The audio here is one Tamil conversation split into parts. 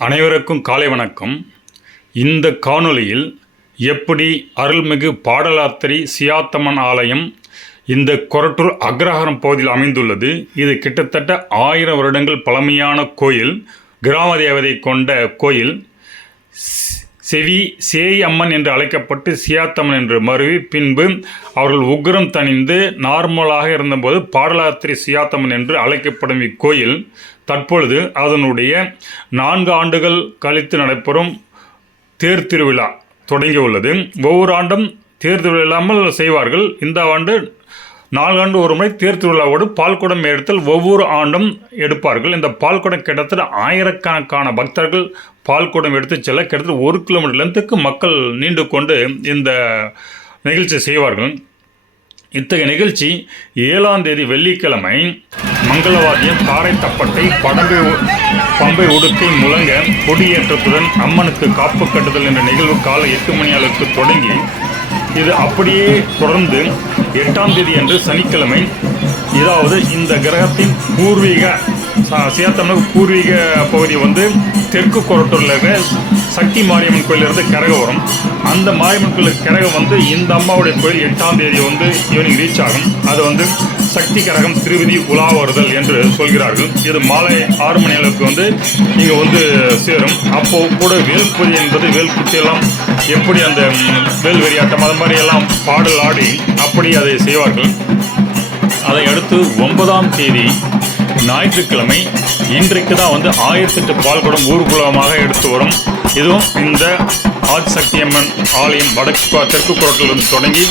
அனைவருக்கும் காலை வணக்கம். இந்த காணொளியில் எப்படி அருள்மிகு பாடலாத்திரி சியாத்தம்மன் ஆலயம் இந்த கொரட்டூர் அக்ரஹாரம் பகுதியில் அமைந்துள்ளது. இது கிட்டத்தட்ட 1000 வருடங்கள் பழமையான கோயில், கிராம தேவதை கொண்ட கோயில். சேய் அம்மன் என்று அழைக்கப்பட்டு சியாத்தம்மன் என்று மருவி பின்பு அவர்கள் உக்ரம் தணிந்து நார்மலாக இருந்தபோது பாடலாத்திரி சியாத்தம்மன் என்று அழைக்கப்படும் இக்கோயில் தற்பொழுது அதனுடைய 4 ஆண்டுகள் கழித்து நடைபெறும் தேர் திருவிழா தொடங்கியுள்ளது. ஒவ்வொரு ஆண்டும் தேர் திருவிழா இல்லாமல் செய்வார்கள். இந்த ஆண்டு 4 ஆண்டு ஒரு முறை தேர் திருவிழாவோடு பால்குடம் எடுத்தல் ஒவ்வொரு ஆண்டும் எடுப்பார்கள். இந்த பால்குடம் கிட்டத்தட்ட ஆயிரக்கணக்கான பக்தர்கள் பால்குடம் எடுத்து செல்ல கிட்டத்தட்ட 1 கிலோமீட்டர் லென்த்துக்கு மக்கள் நீண்டு கொண்டு இந்த நிகழ்ச்சி செய்வார்கள். இத்தகைய நிகழ்ச்சி 7ஆம் தேதி வெள்ளிக்கிழமை மங்களவாத்தியம், தாரை தப்பட்டை, பம்பை உடுக்கை முழங்க கொடியேற்றத்துடன் அம்மனுக்கு காப்பு கட்டுதல் என்ற நிகழ்வு காலை 8 மணி அளவுக்கு தொடங்கி இது அப்படியே தொடர்ந்து 8ஆம் தேதி அன்று சனிக்கிழமை, இதாவது இந்த கிரகத்தின் பூர்வீக சியாத்தம்மனுக்கு பூர்வீக பகுதி தெற்கு கொரட்டூரில் சக்தி மாரியம்மன் கோயிலிருந்து கிரகம் வரும். அந்த மாரியம்மன் கோயில் கிரகம் இந்த அம்மாவுடைய கோயில் 8ஆம் தேதி ஈவினிங் ரீச் ஆகும். அது சக்தி கரகம் திருவிதி உலா வருதல் என்று சொல்கிறார்கள். இது மாலை 6 மணி அளவுக்கு இங்கே சேரும். அப்போ கூட வேல் பூஜை என்பது வேல் குத்தியெல்லாம் எப்படி அந்த வேல் வெறியாட்டம் அது மாதிரி எல்லாம் பாடல் ஆடி அப்படி அதை செய்வார்கள். அதை அடுத்து 9ஆம் தேதி ஞாயிற்றுக்கிழமை இன்றைக்கு தான் 1008 பால்குடம் ஊர்வலமாக எடுத்து வரும். இதுவும் இந்த ஆதிசக்தியம்மன் ஆலயம் தெற்கு கொரட்டூரிலிருந்து தொடங்கி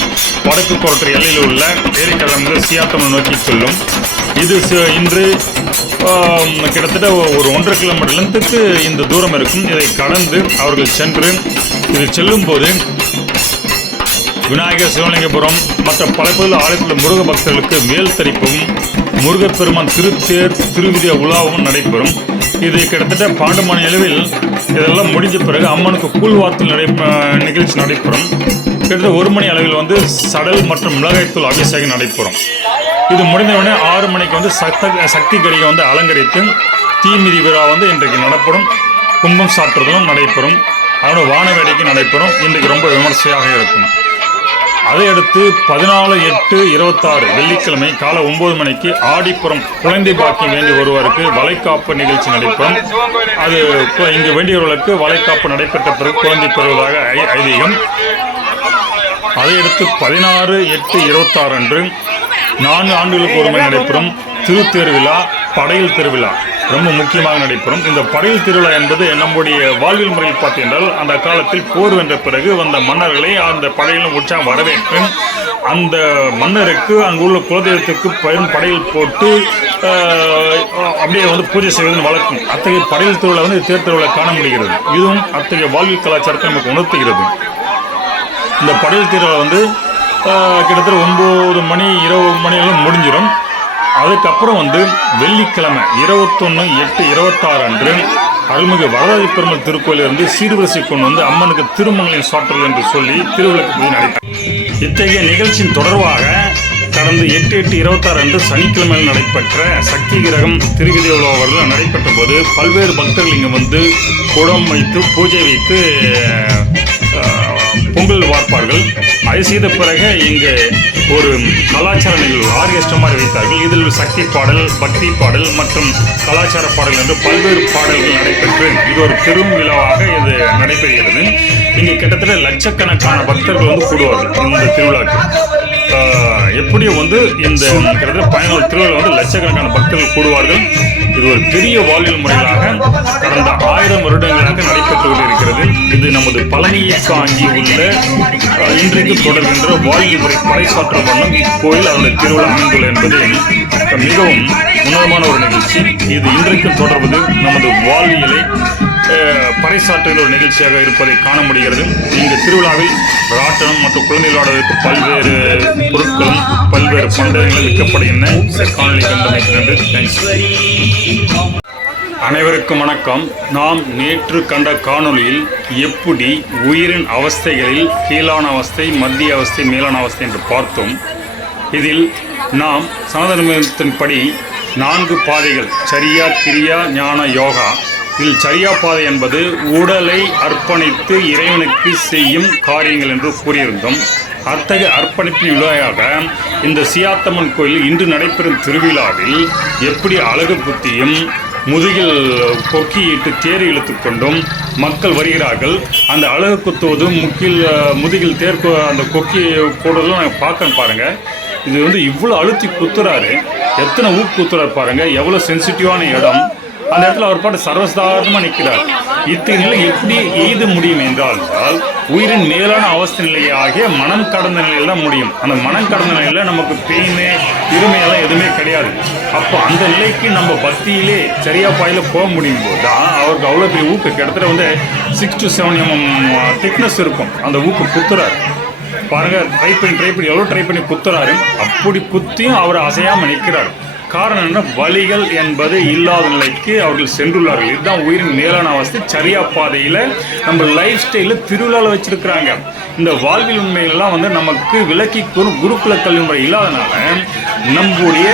வடக்கு கொரட்டூர் எல்லையில் உள்ள ஏரிக்கடலிருந்து சியாத்தம்மன் நோக்கி செல்லும். இது இன்று கிட்டத்தட்ட ஒரு 1.5 கிலோமீட்டர் லென்த்துக்கு இந்த தூரம் இருக்கும். இதை கடந்து அவர்கள் சென்று இது செல்லும் போது விநாயகர், சிவலிங்கபுரம் மற்ற பல பகுதியில் ஆலயத்தில் முருக பக்தர்களுக்கு வேல் தரிப்பும் முருகப்பெருமான் திருத்தேர் திருவிதிய உலாவும் நடைபெறும். இது கிட்டத்தட்ட 12 மணி அளவில் இதெல்லாம் முடிஞ்ச பிறகு அம்மனுக்கு கூழ்வார்த்தல் நிகழ்ச்சி நடைபெறும். கிட்டத்தட்ட 1 மணி அளவில் சடல் மற்றும் மிளகாய்த்தூள் அபிஷேகம் நடைபெறும். இது முடிந்தவுடனே 6 மணிக்கு சக்தி கரியை அலங்கரித்து தீமிதி விழா இன்றைக்கு நடப்படும். கும்பம் சாற்றுதலும் நடைபெறும். அதோட வான வேடிக்கை நடைபெறும். இன்றைக்கு ரொம்ப விமர்சையாக இருக்கும். அதையடுத்து 14/8/26 வெள்ளிக்கிழமை காலை 9 மணிக்கு ஆடிப்புறம் குழந்தை பாக்கியம் வேண்டி ஒருவருக்கு வளைகாப்பு நிகழ்ச்சி நடைபெறும். அது இங்கு வேண்டியவர்களுக்கு வளைகாப்பு நடைபெற்ற பிறகு குழந்தை பெறுவதாக ஐதீகம். அதையடுத்து 16/8/26 அன்று 4 ஆண்டுகளுக்கு ஒருமுறை நடைபெறும் திருத்தேர்விழா, படையல் திருவிழா ரொம்ப முக்கியமாக நடைபெறும். இந்த படையல் திருவிழா என்பது நம்முடைய வாழ்வியல் முறையில் பார்த்தீர்கள், அந்த காலத்தில் போர் வென்ற பிறகு வந்த மன்னர்களை அந்த படையிலும் உற்சாகம் வரவேற்று அந்த மன்னருக்கு அங்குள்ள குலதெய்வத்துக்கு பெரும் படையல் போட்டு அப்படியே பூஜை செய்வதன் வழக்கம். அத்தகைய படையல் திருவிழா தேர் திருவிழா காண முடிகிறது. இதுவும் அத்தகைய வாழ்வியல் கலாச்சாரத்தை நமக்கு உணர்த்துகிறது. இந்த படையல் திருவிழா கிட்டத்தட்ட 9 மணி 20 மணியெல்லாம் முடிஞ்சிடும். அதுக்கப்புறம் வெள்ளிக்கிழமை 21/8/26 அன்று அருள்மிகு வரதாஜ பெருமாள் திருக்கோயிலிருந்து சீர்வரிசை கொண்டு அம்மனுக்கு திருமங்கலின் சாற்றல் என்று சொல்லி திருவிளக்கு பூஜை நடைபெறும். இத்தகைய நிகழ்ச்சியின் தொடர்பாக கடந்த 8/8/26 அன்று சனிக்கிழமையில் நடைபெற்ற சக்தி கிரகம் திருவிதி உலா நடைபெற்ற போது பல்வேறு பக்தர்கள் இங்கு குடம் வைத்து பூஜை வைத்து பொங்கல் வார்ப்பார்கள். அதை செய்த பிறகு இங்கு ஒரு கலாச்சார நிகழ்வு ஆர்கெஸ்ட்ரா வைத்தார்கள். இதில் சக்தி பாடல், பக்தி பாடல் மற்றும் கலாச்சார பாடல் என்று பல்வேறு பாடல்கள் நடைபெற்று இது ஒரு பெரும் விழாவாக இது நடைபெறுகிறது. இங்கே கிட்டத்தட்ட லட்சக்கணக்கான பக்தர்கள் கூடுவார்கள். இந்த திருவிழாக்கு எப்படியும் இந்த கிட்டத்தட்ட 14 திருவிழா லட்சக்கணக்கான பக்தர்கள் கூடுவார்கள். இது ஒரு பெரிய வாழ்வியல் முறைகளாக கடந்த 1000 வருடங்களாக நடைபெற்று கொண்டிருக்கிறது. இது நமது பழனியை தாங்கி உள்ள இன்றைக்கு தொடர்கின்ற வாழ்வியல் முறை பறைசாற்ற வண்ணம் இக்கோயில் அதனுடைய திருவிழா அமைந்துள்ள என்பது மிகவும் உன்னதமான ஒரு நிகழ்ச்சி. இது இன்றைக்கும் தொடர்வது நமது வாழ்வியலை பறைசாற்றுகிற ஒரு நிகழ்ச்சியாக இருப்பதை காண முடிகிறது. இந்த திருவிழாவில் ராட்டனம் மற்றும் குழந்தை விளையாடுவதற்கு பல்வேறு பொருட்களும் பல்வேறு பண்டகங்களும் விற்கப்படுகின்றன. காணொலி கண்டமைக்கு நன்றி. தேங்க்ஸ். அனைவருக்கும் வணக்கம். நாம் நேற்று கண்ட காணொலியில் எப்படி உயிரின் அவஸ்தைகளில் கீழான அவஸ்தை, மத்திய அவஸ்தை, மேலான அவஸ்தை என்று பார்த்தோம். இதில் நாம் சனாதனத்தின்படி 4 பாதைகள் சரியா, கிரியா, ஞான, யோகா இதில் சரியா பாதை என்பது உடலை அர்ப்பணித்து இறைவனுக்கு செய்யும் காரியங்கள் என்று கூறியிருந்தோம். அத்தகைய அர்ப்பணிப்பின் விழாவாக இந்த சியாத்தம்மன் கோயில் இன்று நடைபெறும் திருவிழாவில் எப்படி அழகு புத்தியும் முதுகில் கொக்கியிட்டு தேர் இழுத்து கொண்டும் மக்கள் வருகிறார்கள். அந்த அழகு குத்துவதும் முதுகில் தேர் அந்த கொக்கி போடுறதும் நாங்கள் பார்க்கணும் பாருங்கள். இது இவ்வளோ அழுத்தி குத்துறாரு, எத்தனை ஊக்கு குத்துறாரு பாருங்கள், எவ்வளோ சென்சிட்டிவான இடம். அந்த இடத்துல அவர் பாட்டு சர்வசாதாரணமாக நிற்கிறார். இத்தகைய நிலை எப்படி எய்த முடியும் என்றால் உயிரின் மேலான அவஸ்தை நிலையாகிய மனம் கடந்த நிலையில் தான் முடியும். அந்த மனம் கடந்த நிலையில் நமக்கு பெயின் இருமையெல்லாம் எதுவுமே கிடையாது. அப்போ அந்த நிலைக்கு நம்ம பக்தியிலே சரியா பாயில் போக முடியும் போது தான் அவருக்கு அவ்வளோ பெரிய ஊக்கு கிட்டத்தட்ட 6 to 7 mm திக்னஸ் இருக்கும். அந்த ஊக்கு குத்துறாரு பாருங்கள். ட்ரை பண்ணி எவ்வளோ ட்ரை பண்ணி குத்துறாரு. அப்படி குத்தியும் அவர் அசையாமல் நிற்கிறார். காரணம் என்ன? வலிகள் என்பது இல்லாத நிலைக்கு அவர்கள் சென்றுள்ளார்கள். இதுதான் உயிரின் மேலான அவஸ்தை. சரியா பாதையில் நம்ம லைஃப் ஸ்டைலில் திருவிழாவில் வச்சிருக்கிறாங்க. இந்த வாழ்வில் உண்மைகள்லாம் நமக்கு விளக்கி குருகுல கல்வி முறை இல்லாதனால நம்முடைய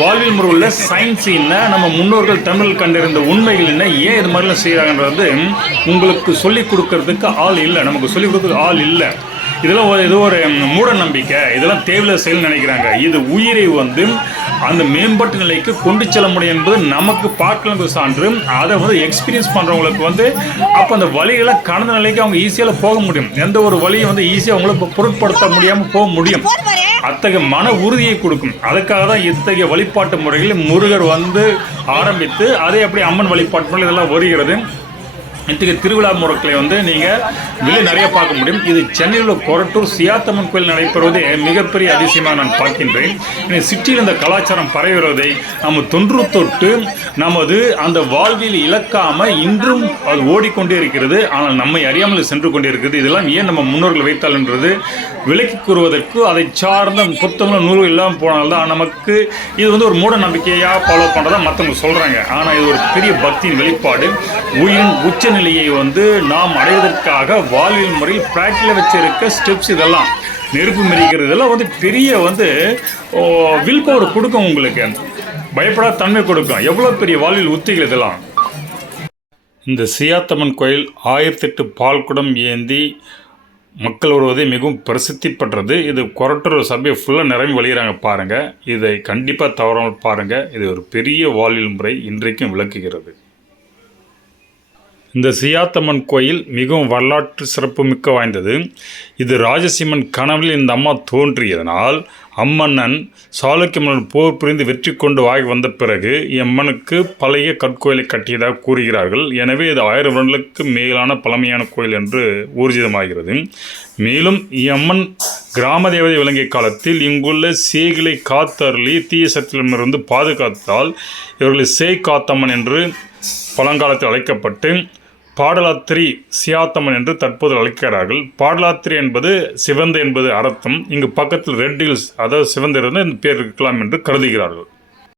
வாழ்வில் முறையில் சயின்ஸ் என்ன, நம்ம முன்னோர்கள் தமிழ் கண்டிருந்த உண்மைகள் என்ன, ஏன் இது மாதிரிலாம் செய்கிறாங்கன்றது உங்களுக்கு சொல்லிக் கொடுக்கறதுக்கு ஆள் இல்லை. நமக்கு சொல்லிக் கொடுக்கறதுக்கு ஆள் இல்லை. இதெல்லாம் ஏதோ ஒரு மூட நம்பிக்கை, இதெல்லாம் தேவையில்லை செயல் நினைக்கிறாங்க. இது உயிரை அந்த மேம்பட்ட நிலைக்கு கொண்டு செல்ல முடியும் என்பது நமக்கு பார்க்கல சான்று. அதை எக்ஸ்பீரியன்ஸ் பண்ணுறவங்களுக்கு அப்போ அந்த வழிகளை கடந்த நிலைக்கு அவங்க ஈஸியாக போக முடியும். எந்த ஒரு வழியை ஈஸியாக அவங்களுக்கு பொருட்படுத்த முடியாமல் போக முடியும். அத்தகைய மன உறுதியை கொடுக்கும். அதுக்காக தான் இத்தகைய வழிபாட்டு முறைகளில் முருகர் ஆரம்பித்து அதே அப்படி அம்மன் வழிபாட்டு முறை இதெல்லாம் வருகிறது. இன்றைக்கு திருவிழா முறைகளை நீங்கள் வெளியே நிறைய பார்க்க முடியும். இது சென்னையில் உள்ள கொரட்டூர் சியாத்தம்மன் கோயில் நடைபெறுவதே மிகப்பெரிய அதிசயமாக நான் பார்க்கின்றேன். சிட்டியில் இந்த கலாச்சாரம் பரவுவதை நம்ம தொன்று தொட்டு நமது அந்த வாழ்வில் இழக்காமல் இன்றும் அது ஓடிக்கொண்டே இருக்கிறது. ஆனால் நம்மை அறியாமல் சென்று கொண்டே இருக்கிறது. இதெல்லாம் ஏன் நம்ம முன்னோர்கள் வைத்தால் என்றது விலக்கி கூறுவதற்கு அதை சார்ந்த புத்தகங்களும் நூல்கள் இல்லாமல் போனால்தான் நமக்கு இது ஒரு மூட நம்பிக்கையாக ஃபாலோ பண்ணுறதா மற்றவங்க சொல்கிறாங்க. ஆனால் இது ஒரு பெரிய பக்தியின் வெளிப்பாடு. உயிரின் உச்ச நிலையை நாம் அடைவதற்காக வாழ்வியல் முறையில் பிராக்டிக்கலாக வச்சிருக்க ஸ்டெப்ஸ் இதெல்லாம் நெருப்பு மிதிக்கிறது இதெல்லாம் பெரிய வில் பவர் கொடுக்கும். உங்களுக்கு பயப்படாத தன்மை கொடுக்கும். எவ்வளோ பெரிய வாழ்வியல் உத்திகள் இதெல்லாம். இந்த சியாத்தம்மன் கோயில் 1008 பால் குடம் ஏந்தி மக்கள் வருவதை மிகவும் பிரசித்தி பெற்றது. இது கொரட்டூர் சபையை ஃபுல்லாக நிரம்பி வழிகிறாங்க பாருங்கள். இதை கண்டிப்பாக தவறாமல் பாருங்கள். இது ஒரு பெரிய வாழ்வியல் முறை இன்றைக்கும் விளக்குகிறது. இந்த சியாத்தம்மன் கோயில் மிகவும் வரலாற்று சிறப்புமிக்க வாய்ந்தது. இது ராஜசிம்மன் கனவில் இந்த அம்மா தோன்றியதனால் அம்மன்னன் சாளுக்கிய மன்னன் போர் புரிந்து வெற்றி கொண்டு வாங்கி வந்த பிறகு அம்மனுக்கு பழைய கற்கோயிலை கட்டியதாக கூறுகிறார்கள். எனவே இது 1000 வருடங்களுக்கு மேலான பழமையான கோயில் என்று ஊர்ஜிதமாகிறது. மேலும் அம்மன் கிராம தேவதை விளங்கிய காலத்தில் இங்குள்ள சேய்களை காத்தருளி தீய சக்தியிடமிருந்து பாதுகாத்தால் இவர்களை சேய் காத்தம்மன் என்று பழங்காலத்தில் அழைக்கப்பட்டு பாடலாத்திரி சியாத்தம்மன் என்று தற்போது அழைக்கிறார்கள். பாடலாத்திரி என்பது சிவந்த என்பது அர்த்தம். இங்கு பக்கத்தில் ரெட் ஹில்ஸ், அதாவது சிவந்த இந்த பேர் இருக்கலாம் என்று கருதுகிறார்கள்.